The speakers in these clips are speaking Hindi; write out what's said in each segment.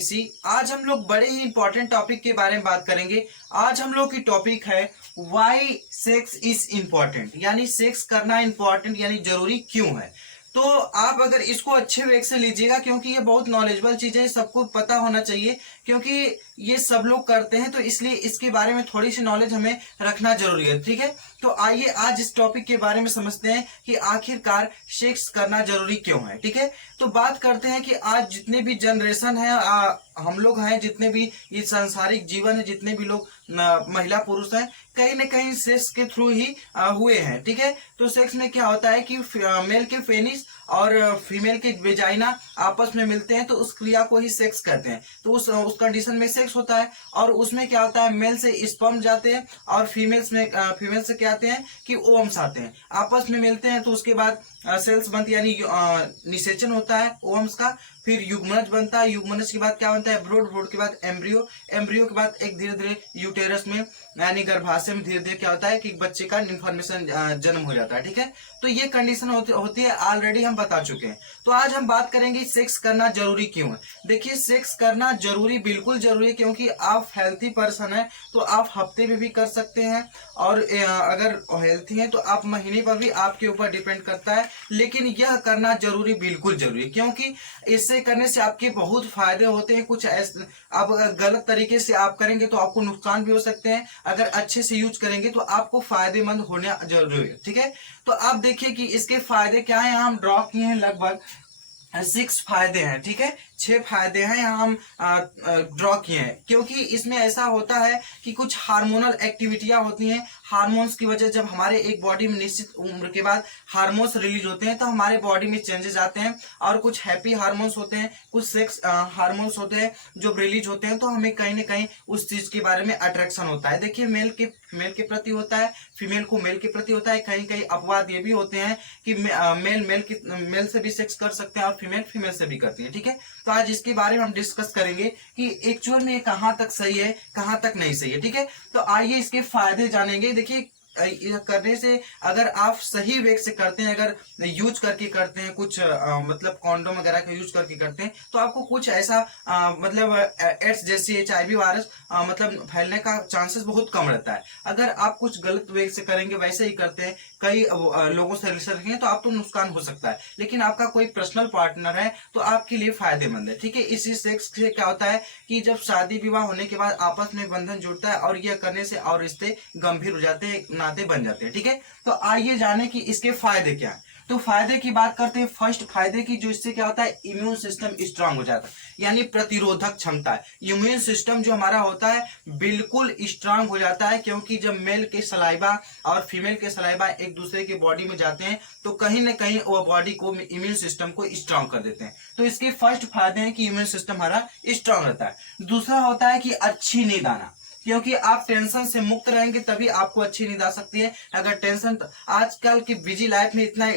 आज हम लोग बड़े ही इंपॉर्टेंट टॉपिक के बारे में बात करेंगे। आज हम लोग की टॉपिक है वाई सेक्स इज इम्पॉर्टेंट, यानी सेक्स करना इम्पॉर्टेंट यानी जरूरी क्यों है। तो आप अगर इसको अच्छे वे से लीजिएगा, क्योंकि ये बहुत नॉलेजेबल चीज है, सबको पता होना चाहिए, क्योंकि ये सब लोग करते हैं, तो इसलिए इसके बारे में थोड़ी सी नॉलेज हमें रखना जरूरी है। ठीक है, तो आइए आज इस टॉपिक के बारे में समझते हैं कि आखिरकार सेक्स करना जरूरी क्यों है। ठीक है, तो बात करते हैं कि आज जितने भी जनरेशन है, हम लोग हैं, जितने भी ये सांसारिक जीवन है, जितने भी लोग महिला पुरुष हैं, कहीं ना कहीं सेक्स के थ्रू ही हुए हैं। ठीक है, तो सेक्स में क्या होता है कि मेल के पेनिस और फीमेल के वेजाइना आपस में मिलते हैं, तो उस क्रिया को ही सेक्स कहते हैं। तो उस कंडीशन में सेक्स होता है, और उसमें क्या होता है, मेल से स्पर्म जाते हैं और फीमेल से क्या आते हैं कि ओवम्स आते हैं, आपस में मिलते हैं। तो उसके बाद सेल्स बनती यानी निषेचन होता है ओवम्स का, फिर युग्मनज बनता है, युग्मनज के बाद क्या बनता है ब्रूड, ब्रूड के बाद एम्ब्रियो, एम्ब्रियो के बाद एक धीरे धीरे यूटेरस में यानी गर्भाशय में धीरे धीरे क्या होता है कि बच्चे का इन्फॉर्मेशन जन्म हो जाता है। ठीक है, तो ये कंडीशन होती है, ऑलरेडी हम बता चुके हैं। तो आज हम बात करेंगे सेक्स करना जरूरी क्यों है। देखिए, सेक्स करना जरूरी, बिल्कुल जरूरी है, क्योंकि आप हेल्थी पर्सन है तो आप हफ्ते में भी कर सकते हैं, और अगर हेल्थी है तो आप महीने पर भी, आपके ऊपर डिपेंड करता है। लेकिन यह करना जरूरी, बिल्कुल जरूरी है, क्योंकि इससे करने से आपके बहुत फायदे होते हैं। कुछ ऐसे आप अगर गलत तरीके से आप करेंगे तो आपको नुकसान भी हो सकते हैं, अगर अच्छे से यूज करेंगे तो आपको फायदेमंद होना जरूरी है। ठीक है, तो आप देखिए कि इसके फायदे क्या है, हम ड्रॉ किए हैं लगभग 6 फायदे हैं। ठीक है, 6 फायदे हैं यहाँ हम ड्रॉ किए हैं, क्योंकि इसमें ऐसा होता है कि कुछ हार्मोनल एक्टिविटियां होती हैं। हार्मोन्स की वजह, जब हमारे एक बॉडी में निश्चित उम्र के बाद हार्मोन्स रिलीज होते हैं तो हमारे बॉडी में चेंजेस आते हैं, और कुछ हैप्पी हार्मोन्स होते हैं, कुछ सेक्स हार्मोन्स होते हैं जो रिलीज होते हैं, तो हमें कहीं ना कहीं उस चीज के बारे में अट्रैक्शन होता है। देखिए, मेल के फीमेल के प्रति होता है, फीमेल को मेल के प्रति होता है। कहीं कहीं अपवाद ये भी होते हैं कि मेल से भी सेक्स कर सकते हैं और फीमेल फीमेल से भी करती है। ठीक है, तो आज इसके बारे में हम डिस्कस करेंगे कि एक्चुअल में कहां तक सही है, कहां तक नहीं सही है। ठीक है, तो आइए इसके फायदे जानेंगे। देखिए, करने से, अगर आप सही वे से करते हैं, अगर यूज करके करते हैं, कुछ मतलब कॉन्डोम वगैरह का यूज करके करते हैं, तो आपको कुछ ऐसा मतलब एड्स जैसी HIV वायरस मतलब फैलने का चांसेस बहुत कम रहता है। अगर आप कुछ गलत वे से करेंगे, वैसे ही करते हैं, कई लोगों से रिसर्च किए, तो आपको नुकसान हो सकता है। लेकिन आपका कोई पर्सनल पार्टनर है तो आपके लिए फायदेमंद है। ठीक है, इसी सेक्स से क्या होता है कि जब शादी विवाह होने के बाद आपस में बंधन जुड़ता है, और यह करने से और रिश्ते गंभीर हो जाते हैं, नाते बन जाते हैं। ठीक है, तो आइए जाने कि इसके फायदे क्या है। तो फायदे की बात करते हैं, फर्स्ट फायदे की, जो इससे क्या होता है, इम्यून सिस्टम स्ट्रांग हो जाता है, यानी प्रतिरोधक क्षमता है। इम्यून सिस्टम जो हमारा होता है बिल्कुल स्ट्रांग हो जाता है, क्योंकि जब मेल के सलाइवा और फीमेल के सलाइवा एक दूसरे के बॉडी में जाते हैं, तो कहीं ना कहीं वो बॉडी को, इम्यून सिस्टम को स्ट्रांग कर देते हैं। तो इसके फर्स्ट फायदे हैं कि इम्यून सिस्टम हमारा स्ट्रांग रहता है। दूसरा होता है कि अच्छी नींद आना, क्योंकि आप टेंशन से मुक्त रहेंगे तभी आपको अच्छी नींद आ सकती है। अगर टेंशन, आजकल की बिजी लाइफ में इतना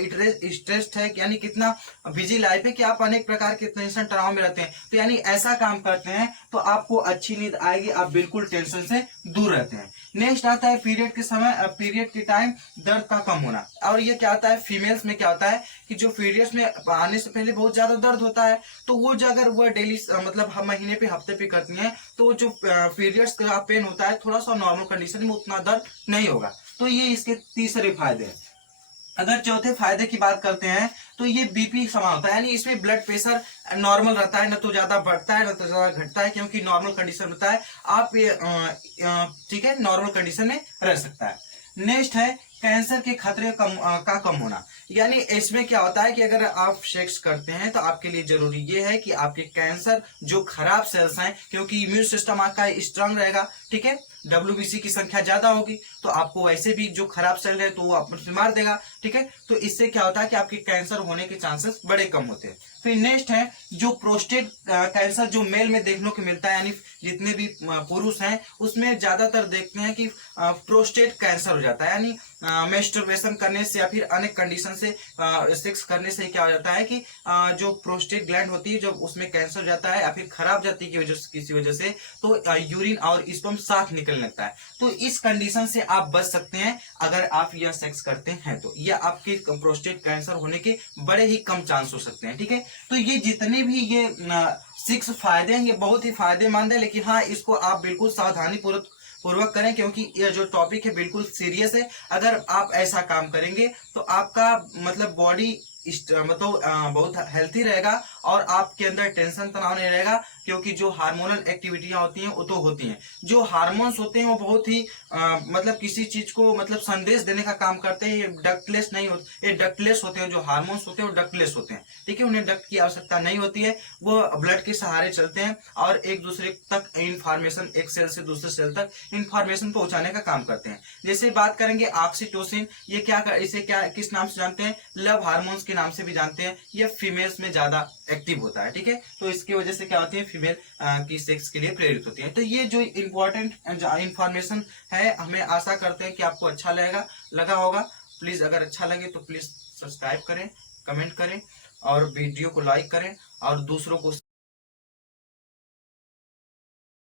स्ट्रेस्ड है, यानी कितना बिजी लाइफ है कि आप अनेक प्रकार के टेंशन तनाव में रहते हैं, तो यानी ऐसा काम करते हैं तो आपको अच्छी नींद आएगी, आप बिल्कुल टेंशन से दूर रहते हैं। नेक्स्ट आता है पीरियड के समय, पीरियड के टाइम दर्द का कम होना। और ये क्या होता है, फीमेल्स में क्या होता है कि जो पीरियड्स में आने से पहले बहुत ज्यादा दर्द होता है, तो वो जो अगर वो डेली मतलब हम महीने पे हफ्ते पे करती हैं, तो जो पीरियड्स का पेन होता है, थोड़ा सा नॉर्मल कंडीशन में उतना दर्द नहीं होगा। तो ये इसके तीसरे फायदे हैं। अगर चौथे फायदे की बात करते हैं, तो ये बीपी समान होता है, यानी इसमें ब्लड प्रेशर नॉर्मल रहता है, न तो ज्यादा बढ़ता है न तो ज्यादा घटता है, क्योंकि नॉर्मल कंडीशन होता है। आप ठीक है, नॉर्मल कंडीशन में रह सकता है। नेक्स्ट है कैंसर के खतरे का कम होना, यानी इसमें क्या होता है कि अगर आप सेक्स करते हैं तो आपके लिए जरूरी ये है कि आपके कैंसर, जो खराब सेल्स हैं, क्योंकि इम्यून सिस्टम आपका स्ट्रांग रहेगा, ठीक है, WBC की संख्या ज्यादा होगी, तो आपको वैसे भी जो खराब सेल है तो वो आपको मार देगा। ठीक है, तो इससे क्या होता है कि आपके कैंसर होने के चांसेस बड़े कम होते हैं। फिर नेक्स्ट है जो प्रोस्टेट कैंसर, जो मेल में देखने को मिलता है, यानी जितने भी पुरुष हैं उसमें ज्यादातर देखते हैं कि प्रोस्टेट कैंसर हो जाता है, यानी मेस्टरबेशन करने से या फिर अनेक कंडीशन से सेक्स करने से क्या हो जाता है कि जो प्रोस्टेट ग्लैंड होती है, जब उसमें कैंसर हो जाता है या फिर खराब जाति की वजह से, किसी वजह से, तो यूरिन और स्पर्म साथ निकलने लगता है। तो इस कंडीशन से आप बच सकते हैं अगर आप यह सेक्स करते हैं, तो यह आपके प्रोस्टेट कैंसर होने के बड़े ही कम चांस हो सकते हैं। ठीक है, तो ये जितने भी ये 6 फायदे हैं, ये बहुत ही फायदेमंद है, लेकिन हाँ इसको आप बिल्कुल सावधानी पूर्वक करें, क्योंकि यह जो टॉपिक है बिल्कुल सीरियस है। अगर आप ऐसा काम करेंगे तो आपका मतलब बॉडी मतलब बहुत हेल्थी रहेगा और आपके अंदर टेंशन तनाव नहीं रहेगा, क्योंकि जो हार्मोनल एक्टिविटियां होती हैं वो तो होती हैं। जो हार्मोन्स होते हैं वो बहुत ही मतलब किसी चीज को मतलब संदेश देने का काम करते हैं। ये डक्टलेस नहीं होते, ये डक्टलेस होते हैं। जो हार्मोन्स होते हैं वो डक्टलेस होते हैं, ठीक है, उन्हें डक्ट की आवश्यकता नहीं होती है, वो ब्लड के सहारे चलते हैं और एक दूसरे तक इंफॉर्मेशन, एक सेल से दूसरे सेल तक इंफॉर्मेशन पहुंचाने का काम करते हैं। जैसे बात करेंगे ऑक्सीटोसिन, ये इसे क्या किस नाम से जानते हैं, लव हार्मोन्स के नाम से भी जानते हैं। ये फीमेल्स में ज्यादा एक्टिव होता है, ठीक है, तो इसकी वजह से क्या होती है, फीमेल की सेक्स के लिए प्रेरित होती है। तो ये जो इंपॉर्टेंट इंफॉर्मेशन है, हमें आशा करते हैं कि आपको अच्छा लगा होगा। प्लीज अगर अच्छा लगे तो प्लीज सब्सक्राइब करें, कमेंट करें और वीडियो को लाइक करें और दूसरों को